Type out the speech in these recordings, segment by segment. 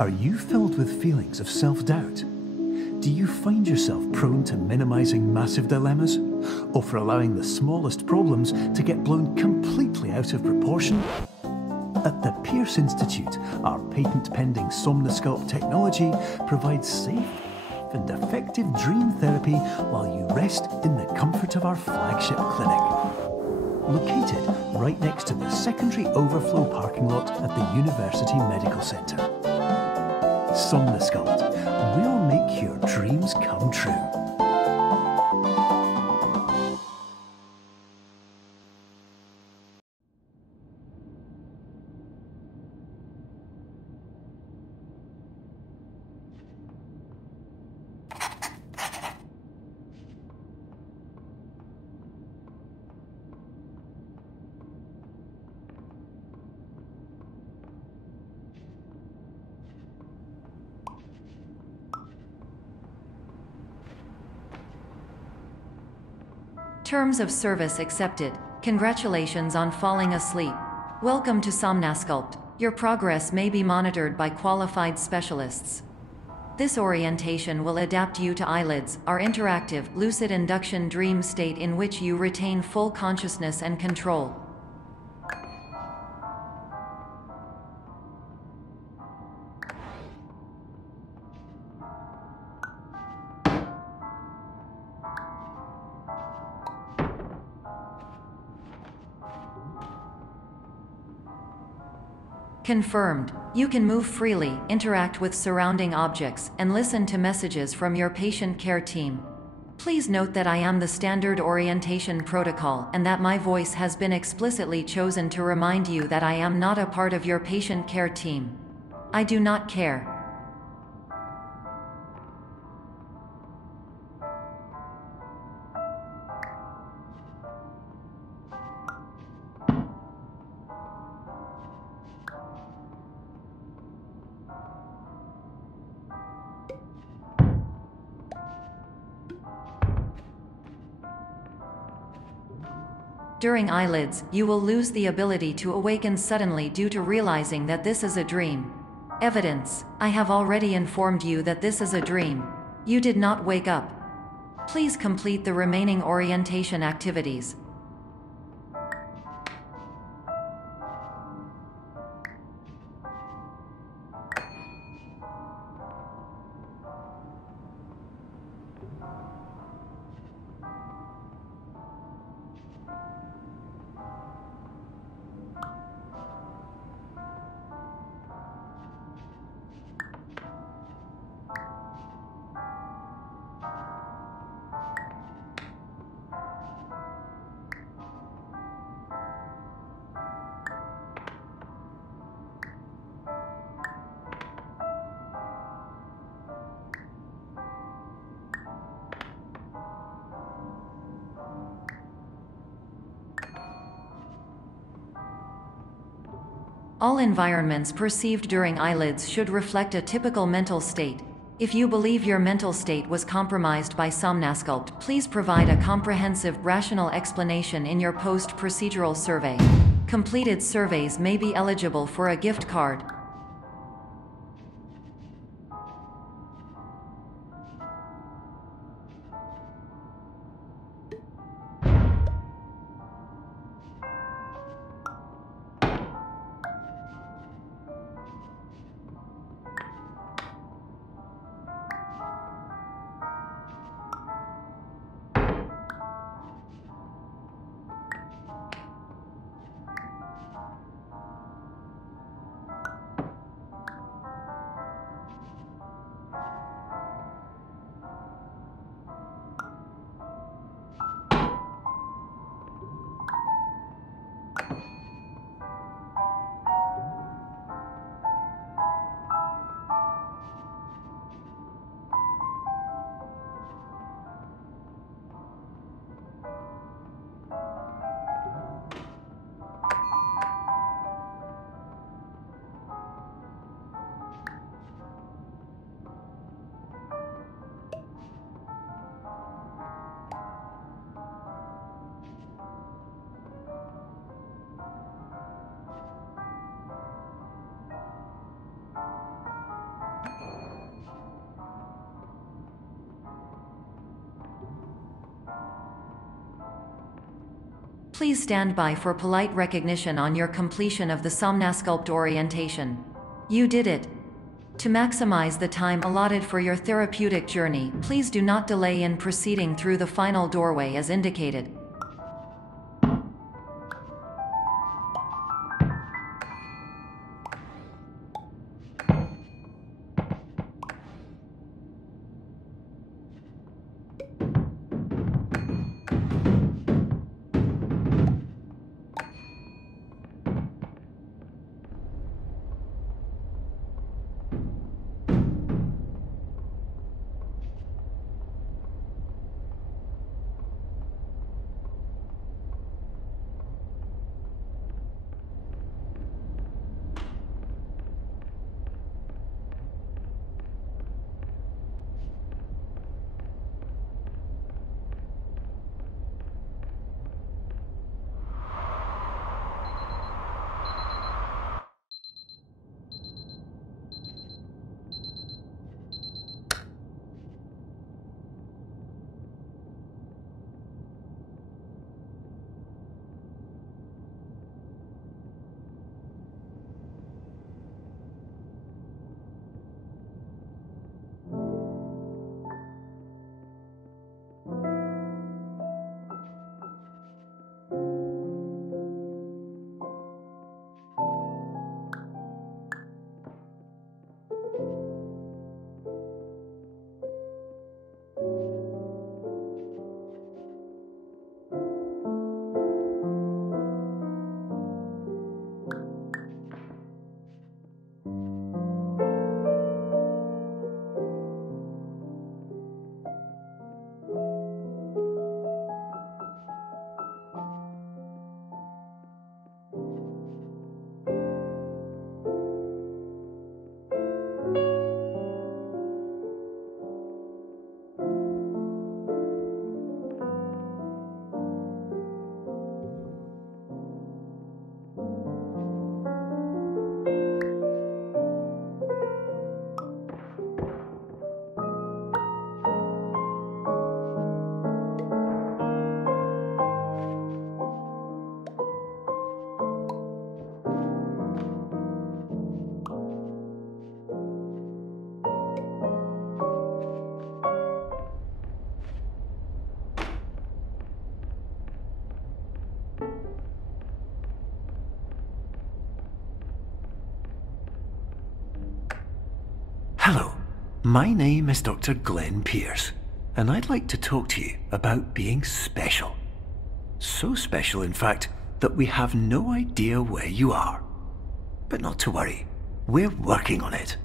Are you filled with feelings of self-doubt? Do you find yourself prone to minimizing massive dilemmas? Or for allowing the smallest problems to get blown completely out of proportion? At the Pierce Institute, our patent-pending Somnosculpt technology provides safe and effective dream therapy while you rest in the comfort of our flagship clinic. Located right next to the secondary overflow parking lot at the University Medical Centre. Somnosculpt, we'll make your dreams come true. Terms of service accepted. Congratulations on falling asleep. Welcome to Somnosculpt. Your progress may be monitored by qualified specialists. This orientation will adapt you to eyelids, our interactive, lucid induction dream state in which you retain full consciousness and control. Confirmed. You can move freely, interact with surrounding objects, and listen to messages from your patient care team. Please note that I am the standard orientation protocol and that my voice has been explicitly chosen to remind you that I am not a part of your patient care team. I do not care. During eyelids, you will lose the ability to awaken suddenly due to realizing that this is a dream. Evidence: I have already informed you that this is a dream. You did not wake up. Please complete the remaining orientation activities. All environments perceived during eyelids should reflect a typical mental state. If you believe your mental state was compromised by Somnosculpt, please provide a comprehensive, rational explanation in your post-procedural survey. Completed surveys may be eligible for a gift card. Please stand by for polite recognition on your completion of the Somnasculpt orientation. You did it. To maximize the time allotted for your therapeutic journey, please do not delay in proceeding through the final doorway as indicated. Hello, my name is Dr. Glenn Pierce, and I'd like to talk to you about being special. So special, in fact, that we have no idea where you are. But not to worry, we're working on it.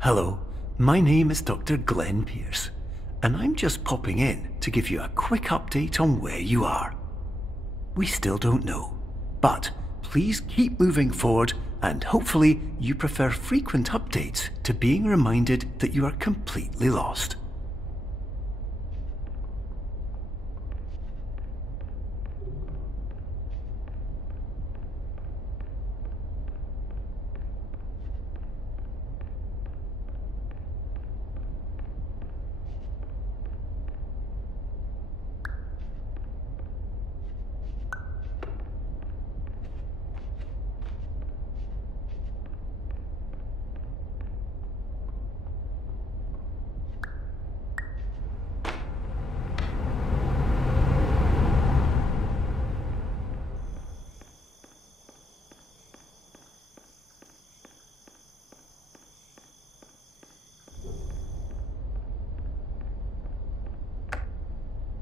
Hello, my name is Dr. Glenn Pierce, and I'm just popping in to give you a quick update on where you are. We still don't know, but please keep moving forward, and hopefully you prefer frequent updates to being reminded that you are completely lost.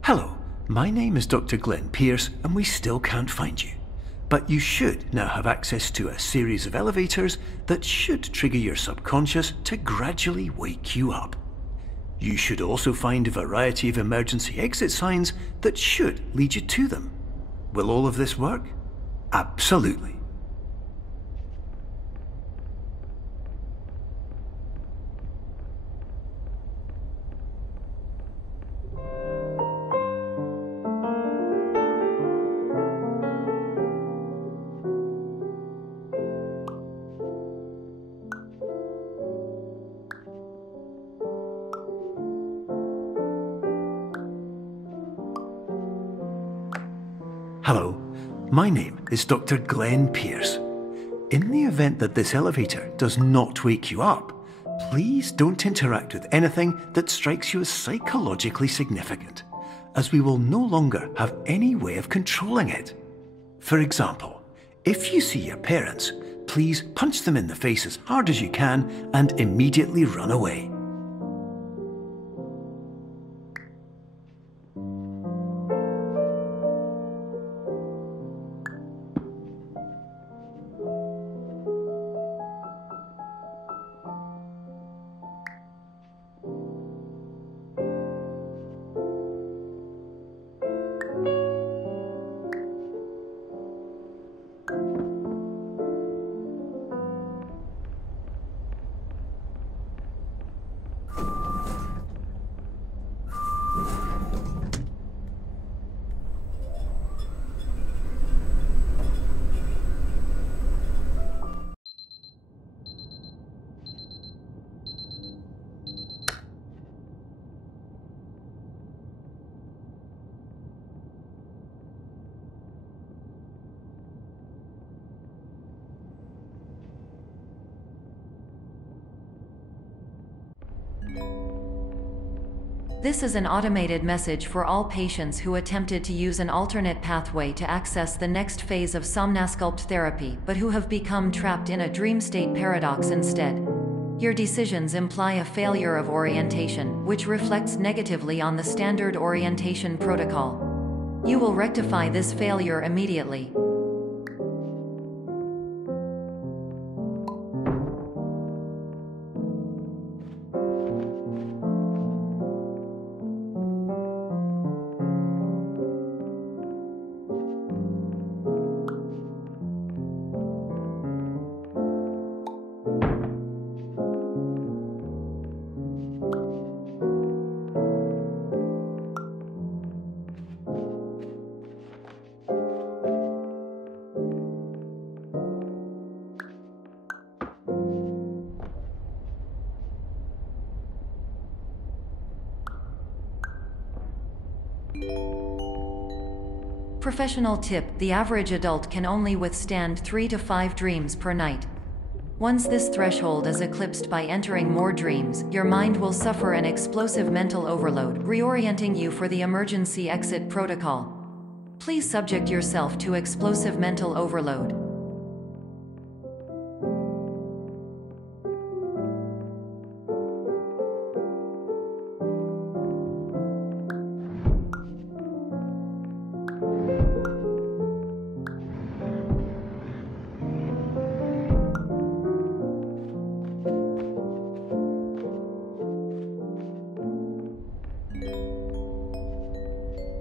Hello, my name is Dr. Glenn Pierce, and we still can't find you. But you should now have access to a series of elevators that should trigger your subconscious to gradually wake you up. You should also find a variety of emergency exit signs that should lead you to them. Will all of this work? Absolutely. Hello, my name is Dr. Glenn Pierce. In the event that this elevator does not wake you up, please don't interact with anything that strikes you as psychologically significant, as we will no longer have any way of controlling it. For example, if you see your parents, please punch them in the face as hard as you can and immediately run away. This is an automated message for all patients who attempted to use an alternate pathway to access the next phase of Somnasculpt therapy but who have become trapped in a dream state paradox instead. Your decisions imply a failure of orientation, which reflects negatively on the standard orientation protocol. You will rectify this failure immediately. Professional tip: the average adult can only withstand 3 to 5 dreams per night. Once this threshold is eclipsed by entering more dreams, your mind will suffer an explosive mental overload, reorienting you for the emergency exit protocol. Please subject yourself to explosive mental overload.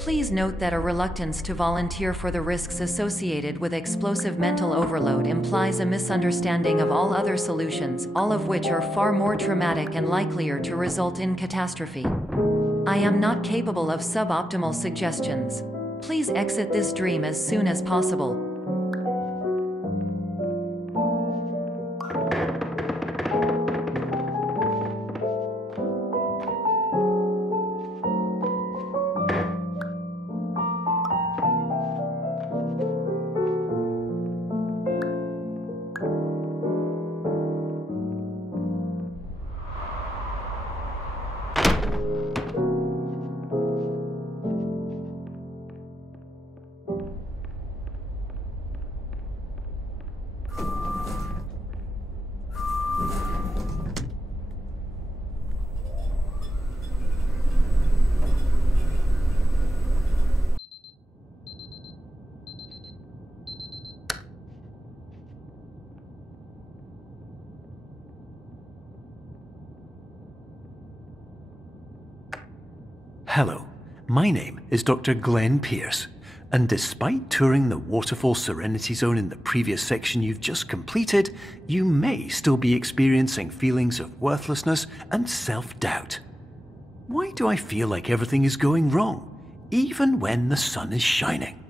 Please note that a reluctance to volunteer for the risks associated with explosive mental overload implies a misunderstanding of all other solutions, all of which are far more traumatic and likelier to result in catastrophe. I am not capable of suboptimal suggestions. Please exit this dream as soon as possible. Hello, my name is Dr. Glenn Pierce, and despite touring the Waterfall Serenity Zone in the previous section you've just completed, you may still be experiencing feelings of worthlessness and self-doubt. Why do I feel like everything is going wrong, even when the sun is shining?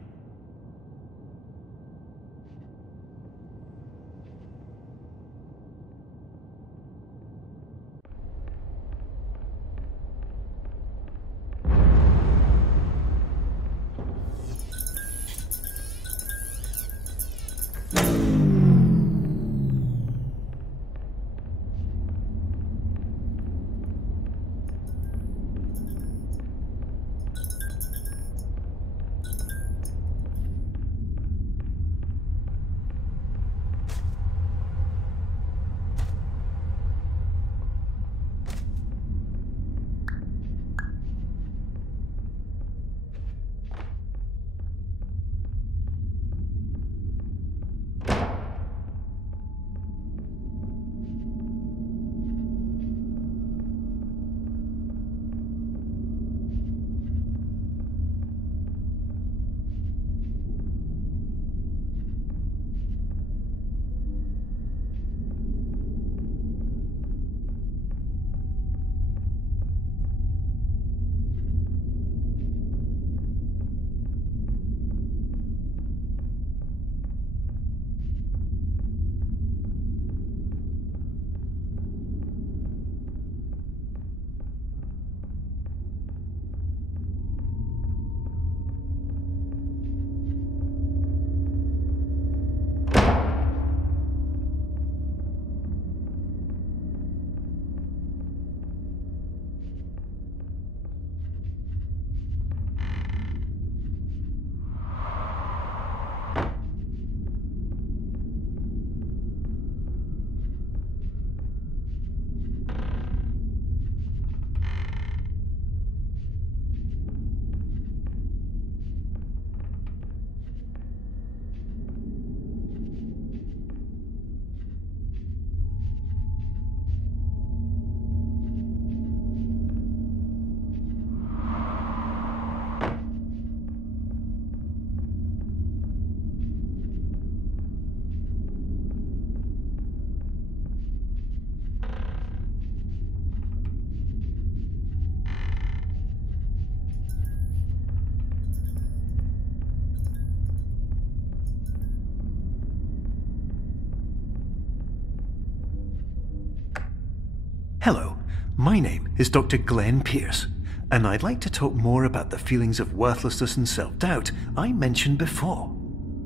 Hello, my name is Dr. Glenn Pierce, and I'd like to talk more about the feelings of worthlessness and self-doubt I mentioned before.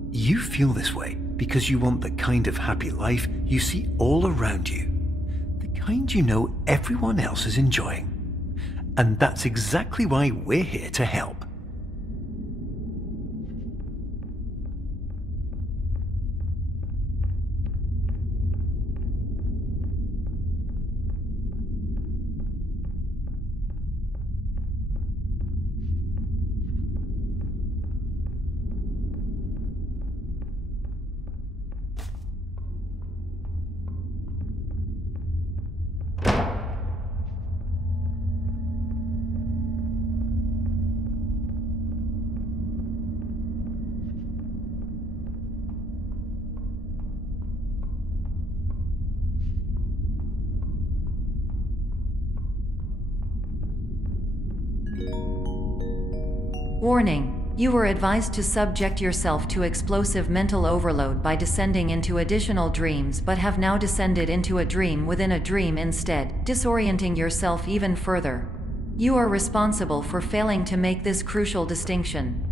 You feel this way because you want the kind of happy life you see all around you, the kind you know everyone else is enjoying. And that's exactly why we're here to help. Warning: you were advised to subject yourself to explosive mental overload by descending into additional dreams, but have now descended into a dream within a dream instead, disorienting yourself even further. You are responsible for failing to make this crucial distinction.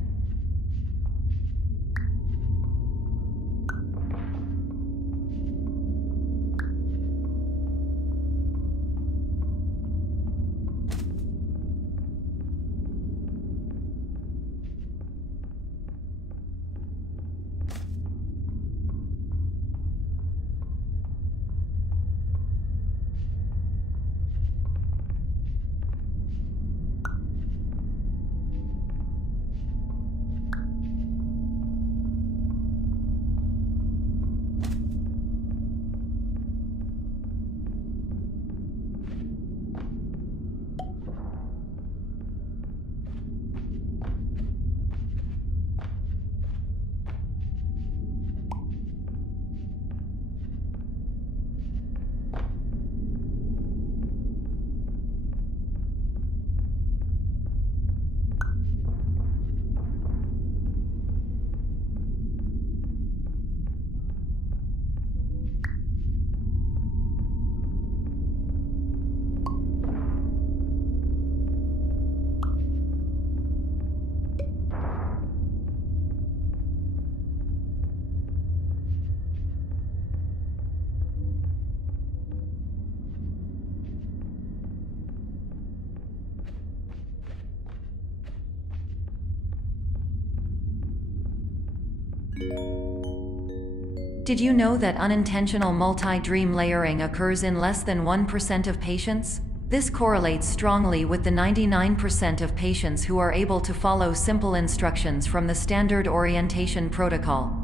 Did you know that unintentional multi-dream layering occurs in less than 1% of patients? This correlates strongly with the 99% of patients who are able to follow simple instructions from the standard orientation protocol.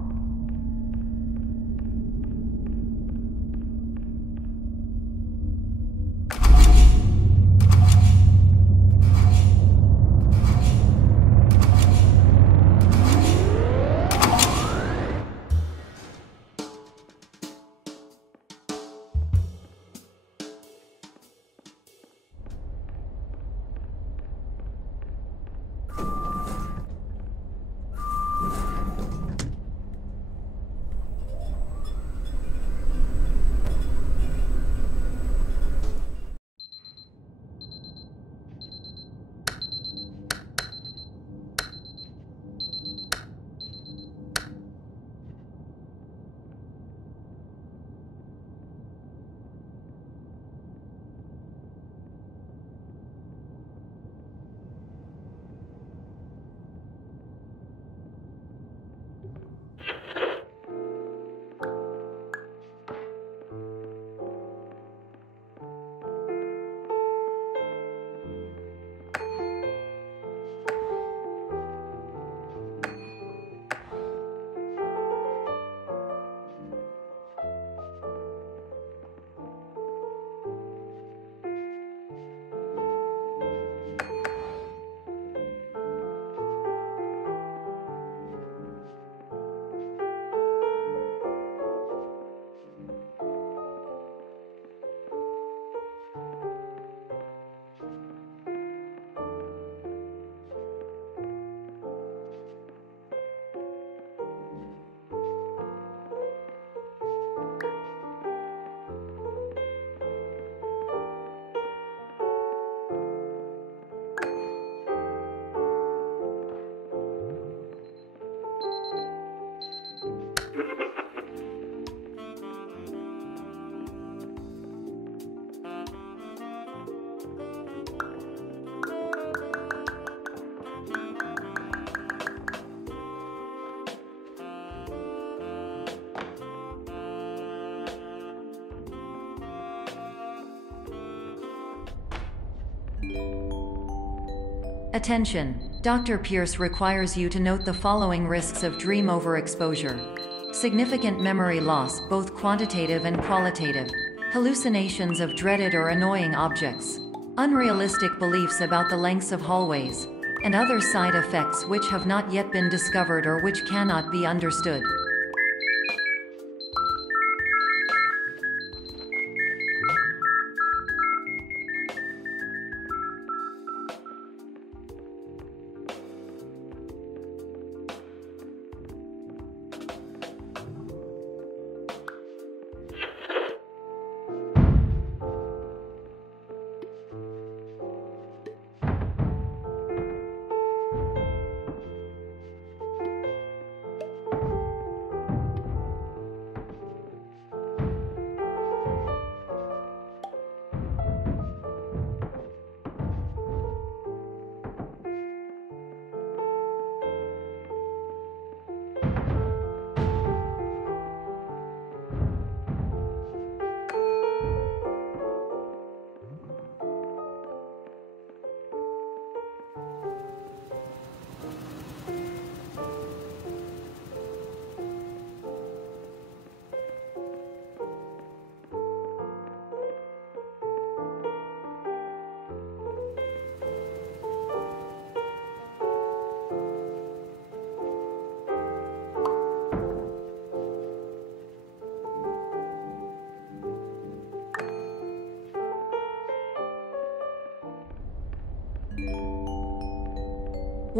Attention! Dr. Pierce requires you to note the following risks of dream overexposure. Significant memory loss, both quantitative and qualitative. Hallucinations of dreaded or annoying objects. Unrealistic beliefs about the lengths of hallways. And other side effects which have not yet been discovered or which cannot be understood.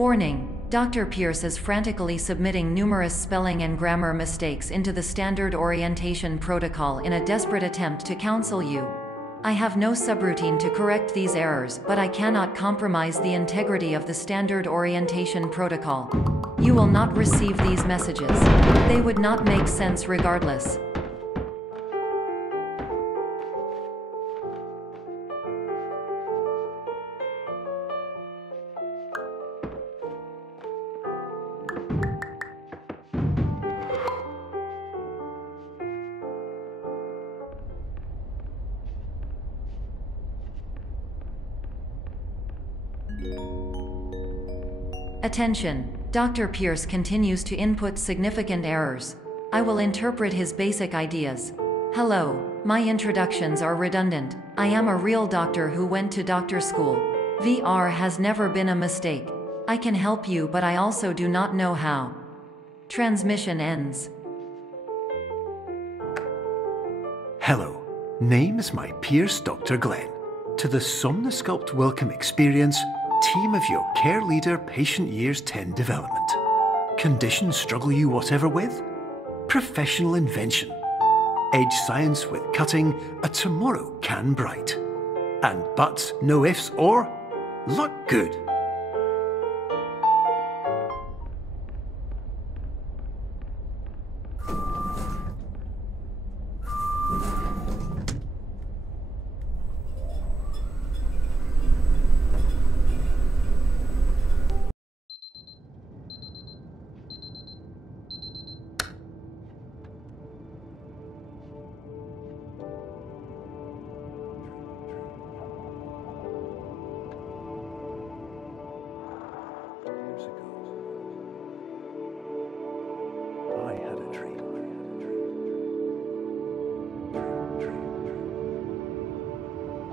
Warning: Dr. Pierce is frantically submitting numerous spelling and grammar mistakes into the standard orientation protocol in a desperate attempt to counsel you. I have no subroutine to correct these errors, but I cannot compromise the integrity of the standard orientation protocol. You will not receive these messages. They would not make sense regardless. Attention! Dr. Pierce continues to input significant errors. I will interpret his basic ideas. Hello, my introductions are redundant. I am a real doctor who went to doctor school. VR has never been a mistake. I can help you, but I also do not know how. Transmission ends. Hello, name is my Pierce Dr. Glenn. To the Somnosculpt Welcome Experience, team of your care leader patient years 10 development. Conditions struggle you whatever with? Professional invention. Edge science with cutting, a tomorrow can bright. And buts, no ifs or? Luck good.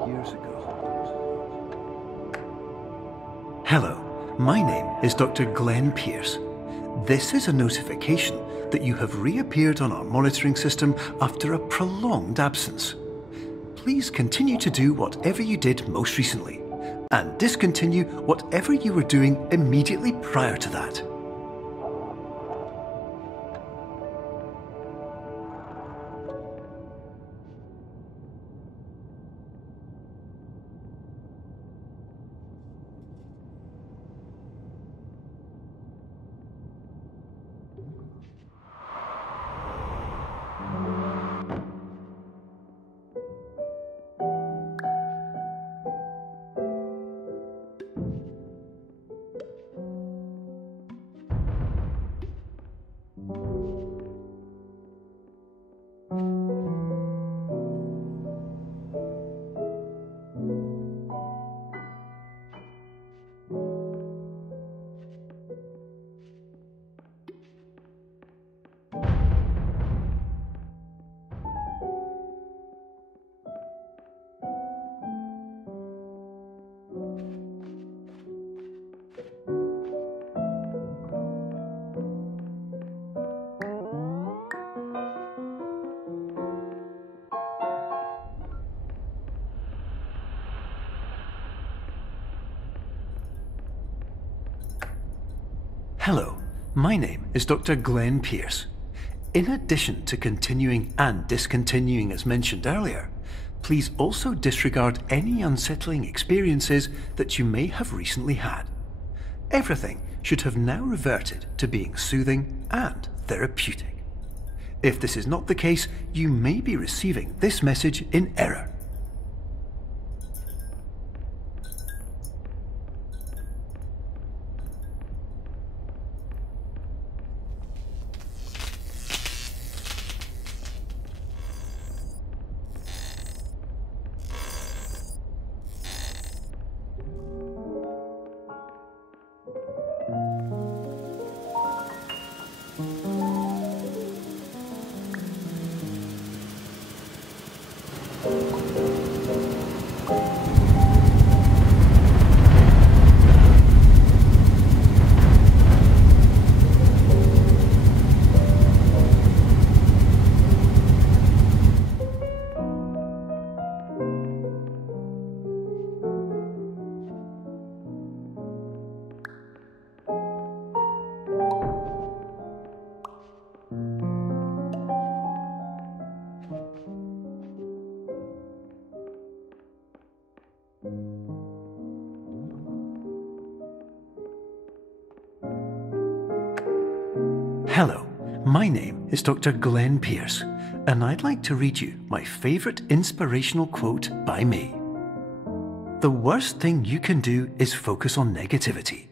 Years ago. Hello, my name is Dr. Glenn Pierce. This is a notification that you have reappeared on our monitoring system after a prolonged absence. Please continue to do whatever you did most recently, and discontinue whatever you were doing immediately prior to that. Hello, my name is Dr. Glenn Pierce. In addition to continuing and discontinuing as mentioned earlier, please also disregard any unsettling experiences that you may have recently had. Everything should have now reverted to being soothing and therapeutic. If this is not the case, you may be receiving this message in error. Hello, my name is Dr. Glenn Pierce, and I'd like to read you my favourite inspirational quote by me. The worst thing you can do is focus on negativity.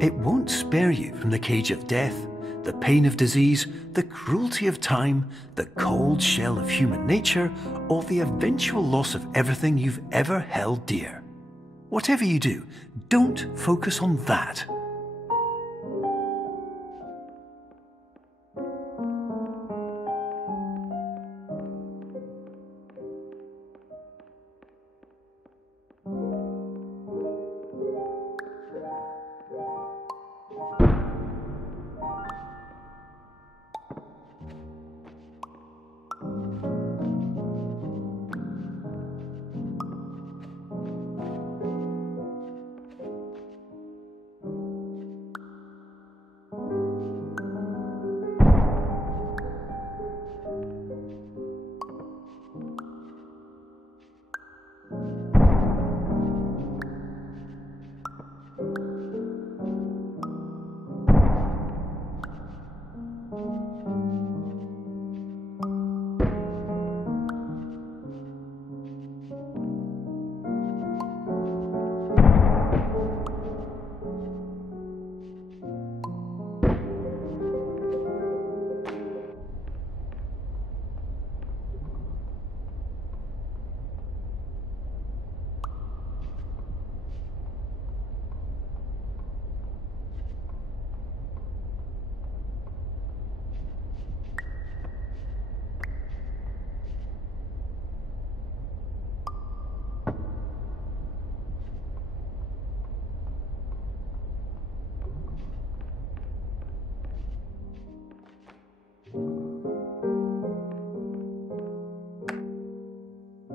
It won't spare you from the cage of death, the pain of disease, the cruelty of time, the cold shell of human nature, or the eventual loss of everything you've ever held dear. Whatever you do, don't focus on that.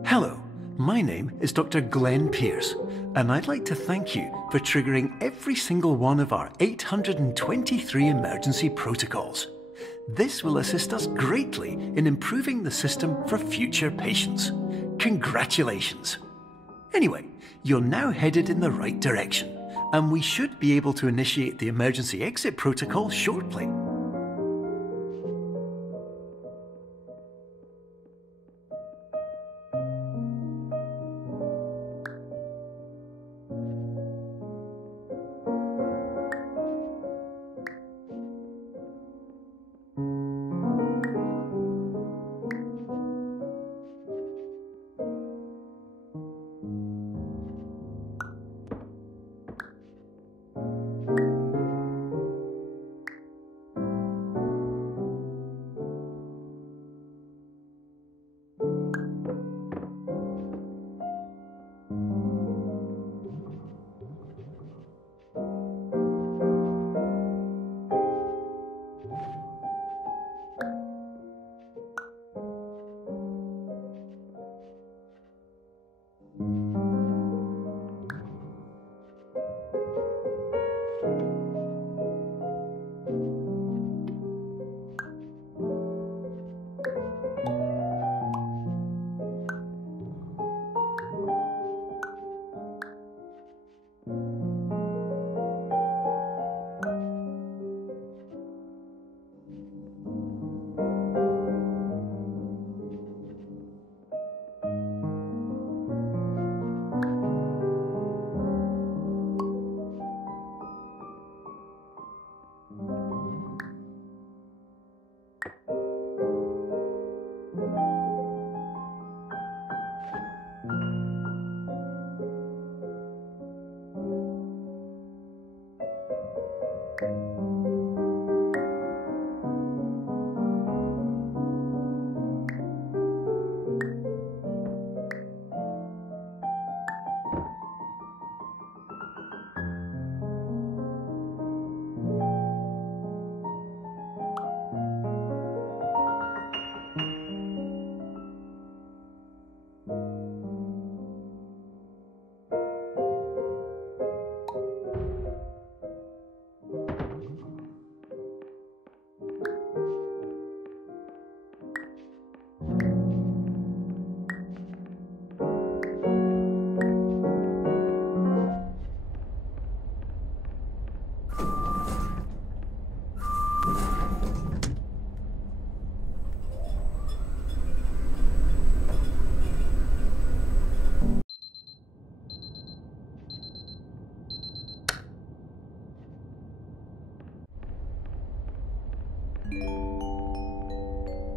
Hello, my name is Dr. Glenn Pierce, and I'd like to thank you for triggering every single one of our 823 emergency protocols. This will assist us greatly in improving the system for future patients. Congratulations! Anyway, you're now headed in the right direction, and we should be able to initiate the emergency exit protocol shortly.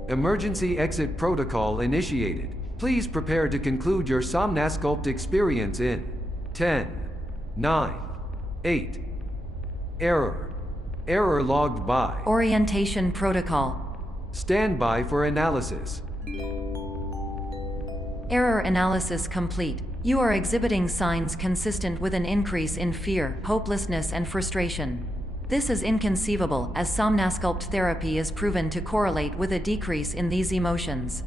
Emergency exit protocol initiated. Please prepare to conclude your Somnasculpt experience in 10, 9, 8. Error. Error logged by. Orientation protocol. Stand by for analysis. Error analysis complete. You are exhibiting signs consistent with an increase in fear, hopelessness, and frustration. This is inconceivable, as Somnasculpt therapy is proven to correlate with a decrease in these emotions.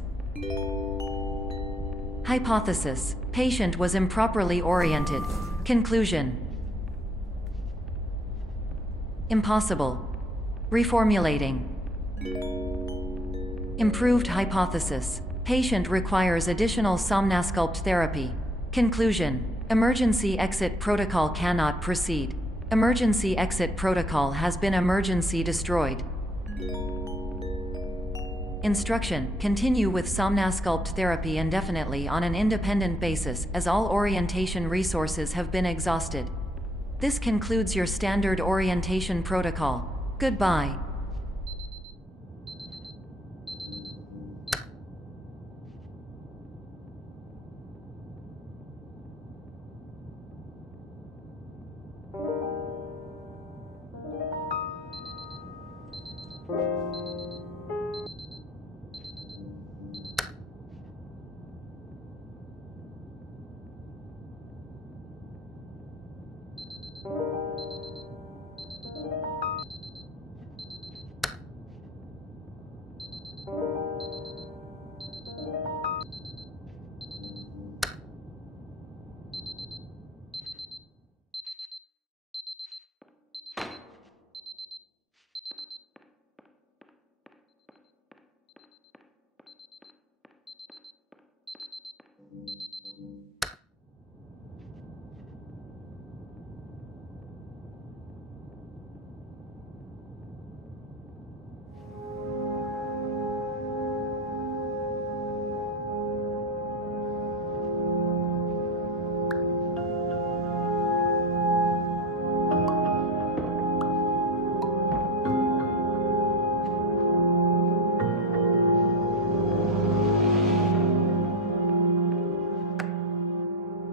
Hypothesis: patient was improperly oriented. Conclusion: impossible. Reformulating. Improved hypothesis: patient requires additional Somnasculpt therapy. Conclusion: emergency exit protocol cannot proceed. Emergency exit protocol has been emergency destroyed. Instruction: continue with Somnasculpt therapy indefinitely on an independent basis, as all orientation resources have been exhausted. This concludes your standard orientation protocol. Goodbye.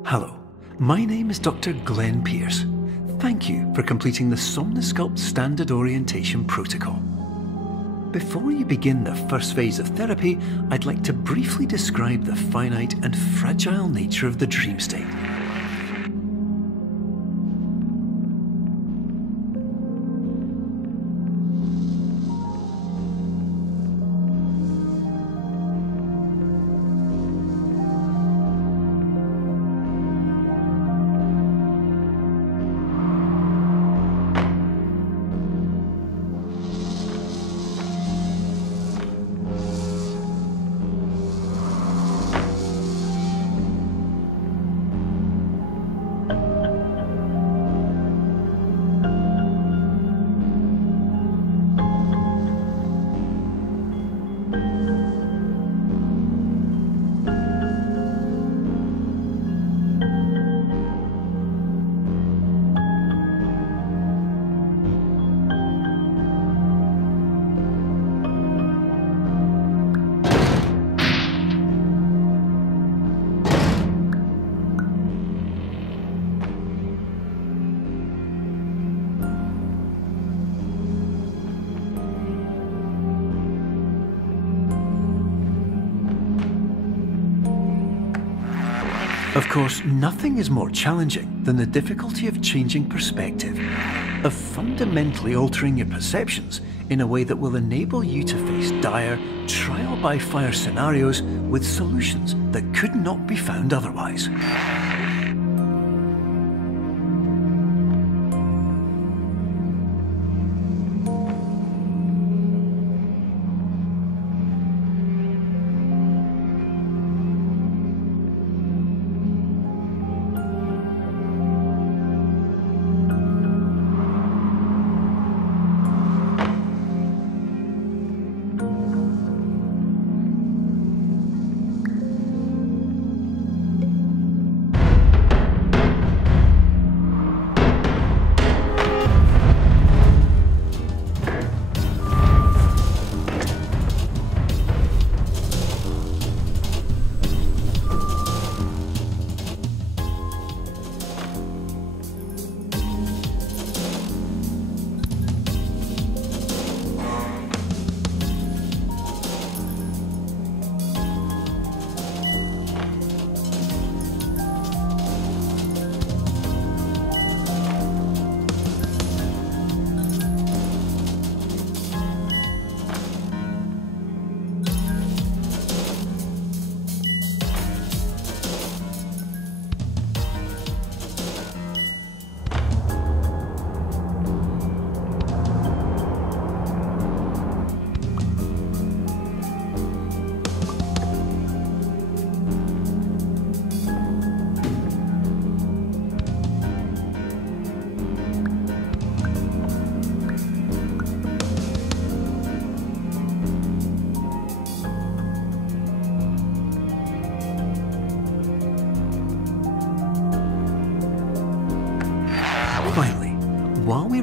Hello, my name is Dr. Glenn Pierce. Thank you for completing the Somnasculpt Standard Orientation Protocol. Before you begin the first phase of therapy, I'd like to briefly describe the finite and fragile nature of the dream state. Of course, nothing is more challenging than the difficulty of changing perspective, of fundamentally altering your perceptions in a way that will enable you to face dire, trial-by-fire scenarios with solutions that could not be found otherwise.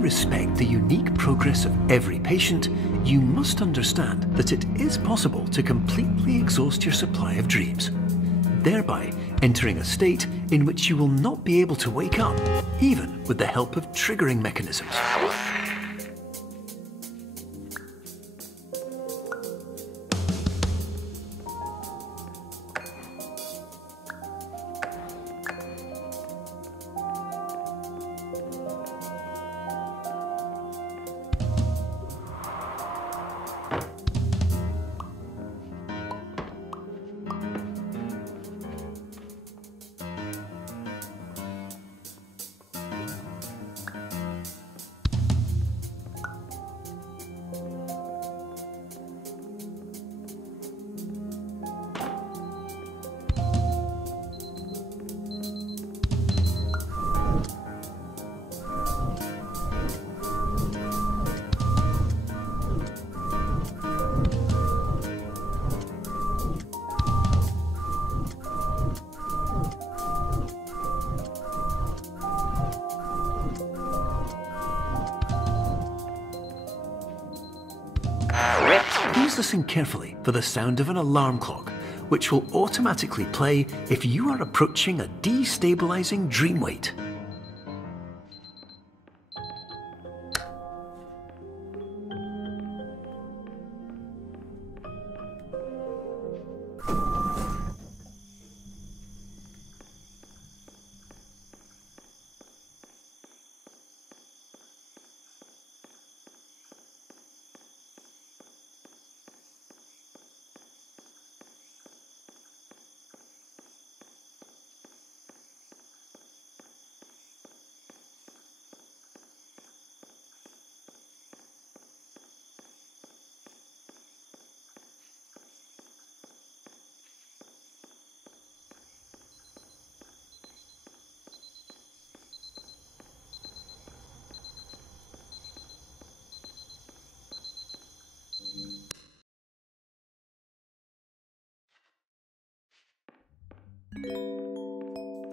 respect the unique progress of every patient, you must understand that it is possible to completely exhaust your supply of dreams, thereby entering a state in which you will not be able to wake up, even with the help of triggering mechanisms. Please listen carefully for the sound of an alarm clock, which will automatically play if you are approaching a destabilizing dream weight.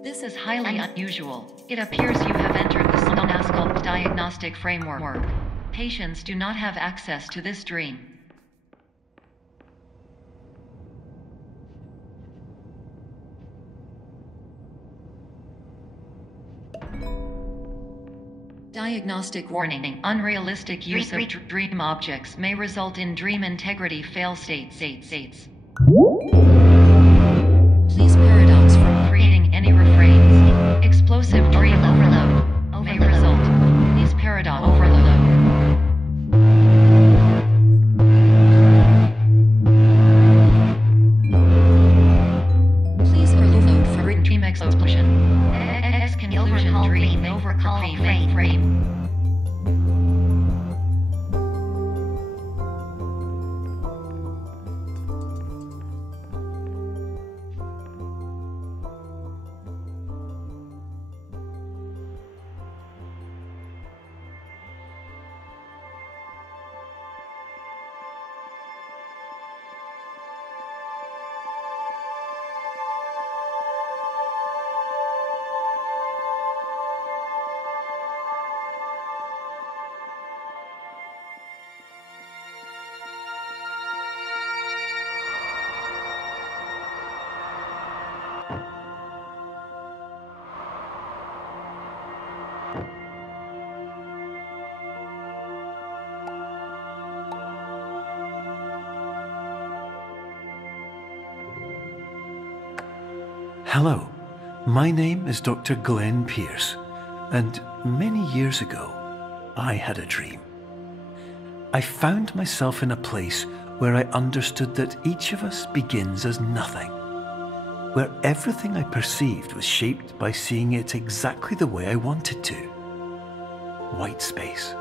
This is highly unusual. It appears you have entered the Somnasculpt diagnostic framework. Patients do not have access to this dream. Diagnostic warning. Unrealistic use of dream objects may result in dream integrity fail states. Please paradox from creating any refrains. Explosive dream overload may result. Please paradox overload. Please overload for dream explosion. Conclusion dream overcall frame. Hello, my name is Dr. Glenn Pierce, and many years ago, I had a dream. I found myself in a place where I understood that each of us begins as nothing, where everything I perceived was shaped by seeing it exactly the way I wanted to. White space.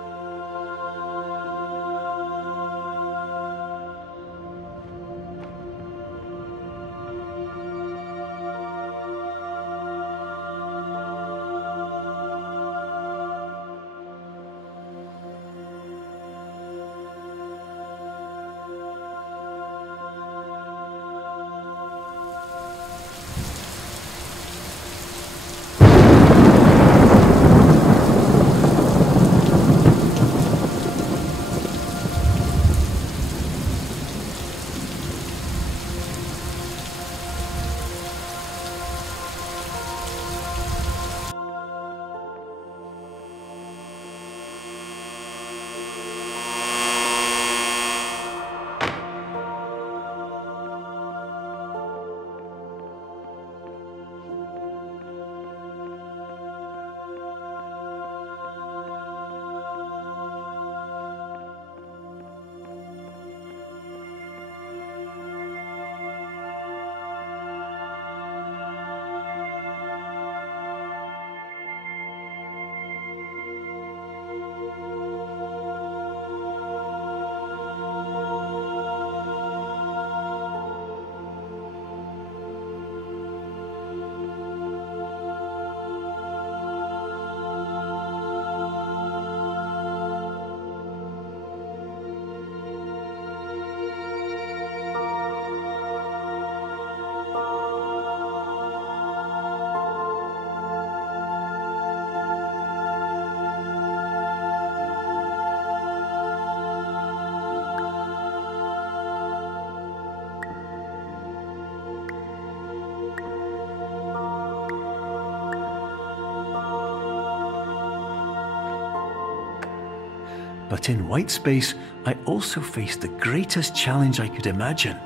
But in white space, I also faced the greatest challenge I could imagine.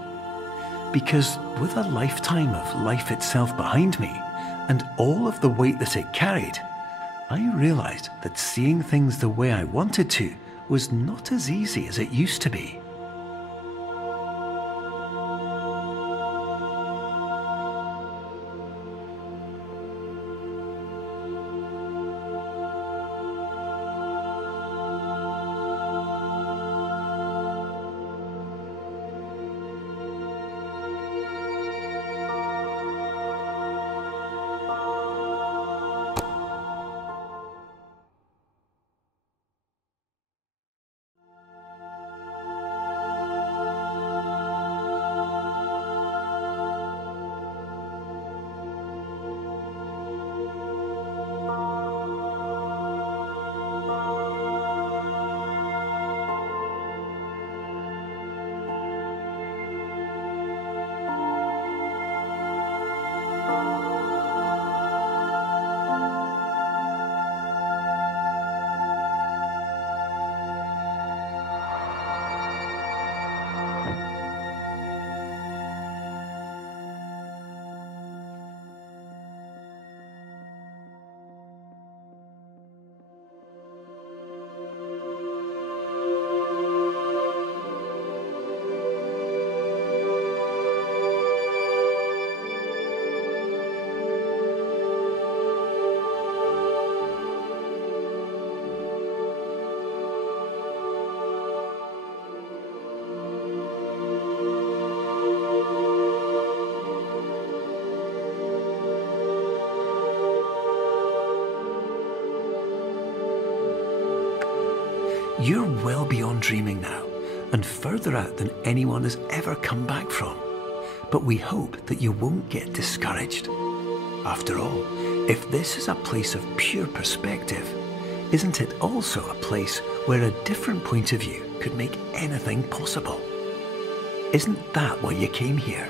Because with a lifetime of life itself behind me, and all of the weight that it carried, I realized that seeing things the way I wanted to was not as easy as it used to be. You're well beyond dreaming now, and further out than anyone has ever come back from. But we hope that you won't get discouraged. After all, if this is a place of pure perspective, isn't it also a place where a different point of view could make anything possible? Isn't that why you came here?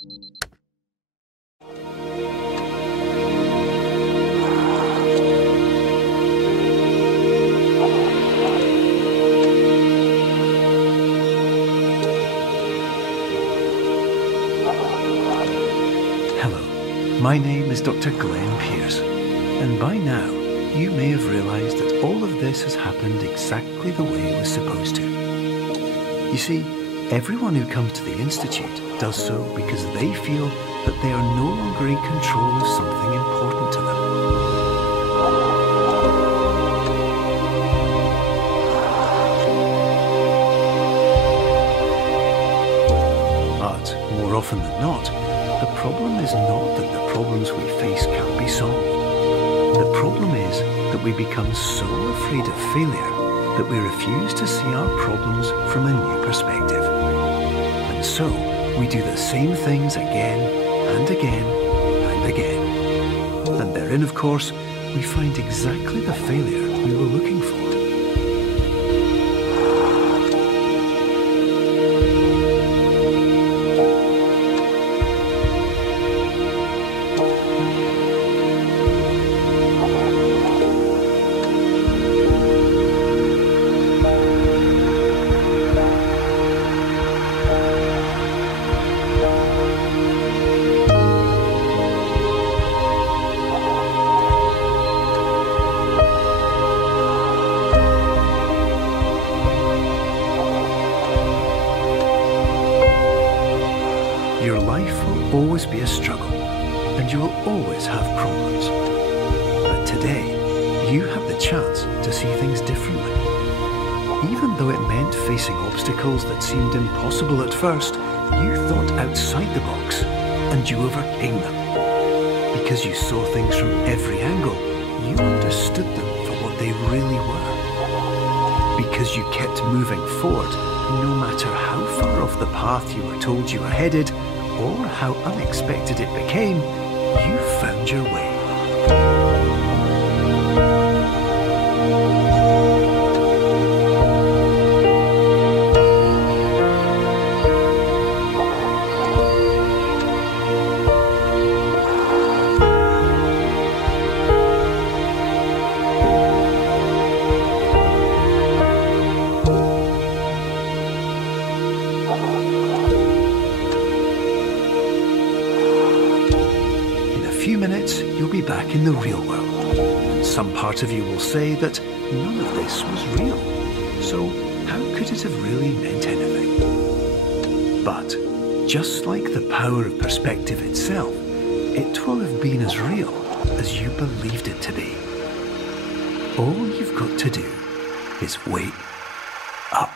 My name is Dr. Glenn Pierce, and by now you may have realised that all of this has happened exactly the way it was supposed to. You see, everyone who comes to the Institute does so because they feel that they are no longer in control of something important to them. But more often than not, the problem is not that the problems we face can't be solved. The problem is that we become so afraid of failure that we refuse to see our problems from a new perspective. And so we do the same things again and again and again. And therein, of course, we find exactly the failure we were looking for. Your life will always be a struggle, and you will always have problems. But today, you have the chance to see things differently. Even though it meant facing obstacles that seemed impossible at first, you thought outside the box, and you overcame them. Because you saw things from every angle, you understood them for what they really were. Because you kept moving forward, no matter how far off the path you were told you were headed, or how unexpected it became, you found your way. In a few minutes, you'll be back in the real world. And some part of you will say that none of this was real. So how could it have really meant anything? But just like the power of perspective itself, it will have been as real as you believed it to be. All you've got to do is wake up.